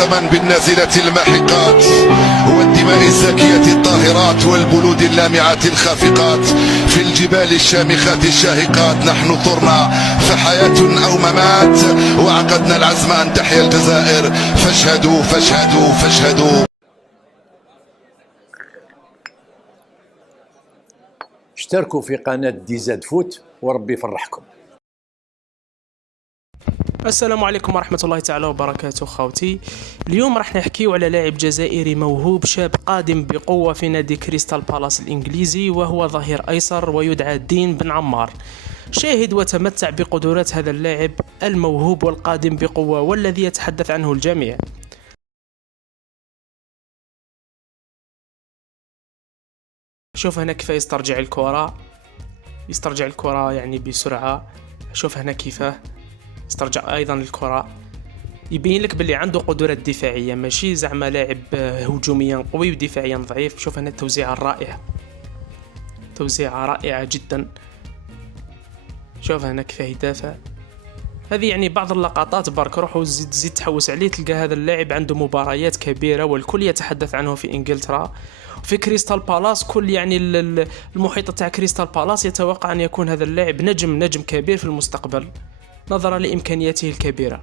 قسما بالنازلة الماحقات والدماء الزاكية الطاهرات والبلود اللامعة الخافقات في الجبال الشامخات الشاهقات. نحن ثرنا فحياة أو ممات، وعقدنا العزم أن تحيا الجزائر. فاشهدوا فاشهدوا فاشهدوا. اشتركوا في قناة دي زاد فوت وربي يفرحكم. السلام عليكم ورحمة الله تعالى وبركاته خوتي. اليوم راح نحكيو على لاعب جزائري موهوب شاب قادم بقوة في نادي كريستال بالاس الإنجليزي، وهو ظهير أيسر ويدعى دين بن عمار. شاهد وتمتع بقدرات هذا اللاعب الموهوب والقادم بقوة والذي يتحدث عنه الجميع. شوف هنا كيف يسترجع الكرة يعني بسرعة. شوف هنا كيفاه يسترجع ايضا الكرة. يبين لك باللي عنده قدرات دفاعية، ماشي زعما لاعب هجوميا قوي ودفاعيا ضعيف. شوف هنا التوزيعة الرائعة، توزيعة رائعة جدا. شوف هنا كيف يدافع. هذه يعني بعض اللقطات، برك روح وزيد تحوس عليه تلقى هذا اللاعب عنده مباريات كبيرة والكل يتحدث عنه في انجلترا وفي كريستال بالاس. كل يعني المحيط تاع كريستال بالاس يتوقع ان يكون هذا اللاعب نجم كبير في المستقبل نظرا لإمكانياته الكبيرة.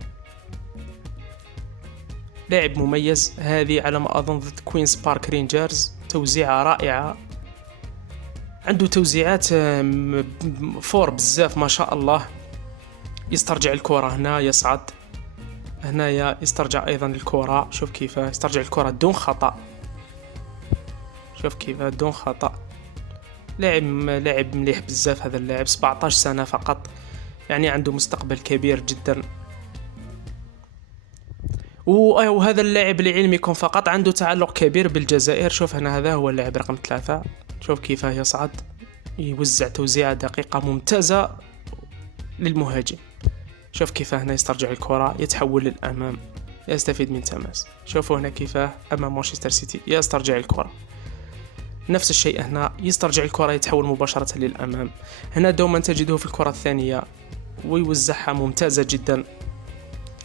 لاعب مميز. هذه على ما أظن ضد كوينز بارك رينجرز، توزيعة رائعة. عنده توزيعات فور بزاف ما شاء الله. يسترجع الكرة هنا، يصعد هنايا، يسترجع أيضا الكرة. شوف كيف يسترجع الكرة دون خطأ. شوف كيف دون خطأ. لاعب مليح بزاف هذا اللاعب، 17 سنة فقط، يعني عنده مستقبل كبير جدا. وهذا اللاعب لعلمكم فقط عنده تعلق كبير بالجزائر. شوف هنا هذا هو اللاعب رقم 3. شوف كيف يصعد، يوزع توزيعة دقيقة ممتازة للمهاجم. شوف كيف هنا يسترجع الكرة، يتحول للأمام، يستفيد من تماس. شوفوا هنا كيف أمام مانشستر سيتي يسترجع الكرة. نفس الشيء هنا، يسترجع الكرة، يتحول مباشرة للأمام. هنا دوما تجده في الكرة الثانية ويوزعها ممتازة جدا.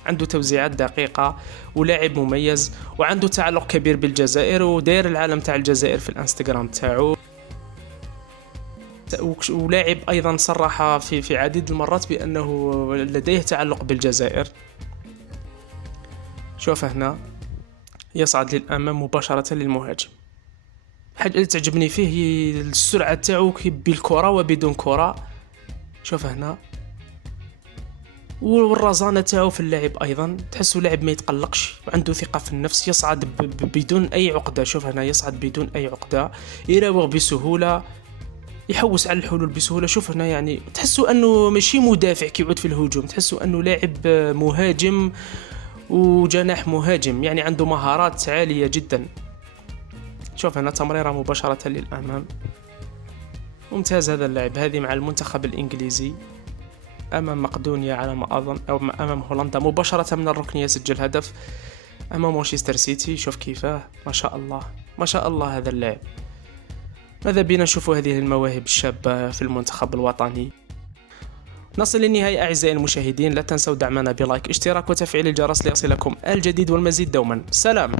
عنده توزيعات دقيقة ولاعب مميز، وعنده تعلق كبير بالجزائر، وداير العالم تاع الجزائر في الانستغرام تاعو. ولاعب أيضا صرح في عديد المرات بأنه لديه تعلق بالجزائر. شوف هنا يصعد للأمام مباشرة للمهاجم. حاجة اللي تعجبني فيه هي السرعة تاعو بالكرة وبدون كرة. شوف هنا، والرزانة تاعو في اللعب أيضا، تحسه لاعب ما يتقلقش وعنده ثقة في النفس. يصعد بدون أي عقدة. شوف هنا يصعد بدون أي عقدة، يراوغ بسهولة، يحوس على الحلول بسهولة. شوف هنا يعني تحسه أنه ماشي مدافع كيعود في الهجوم، تحسه أنه لاعب مهاجم وجناح مهاجم، يعني عنده مهارات عالية جدا. شوف هنا تمريرة مباشرة للأمام، ممتاز هذا اللاعب. هذه مع المنتخب الإنجليزي أمام مقدونيا على ما أظن، أو أمام هولندا، مباشرة من الركنية سجل هدف أمام مانشستر سيتي. شوف كيفاه، ما شاء الله ما شاء الله هذا اللاعب. ماذا بينا نشوف هذه المواهب الشابة في المنتخب الوطني. نصل للنهاية أعزائي المشاهدين، لا تنسوا دعمنا بلايك، اشتراك وتفعيل الجرس ليصلكم الجديد والمزيد دوما. سلام.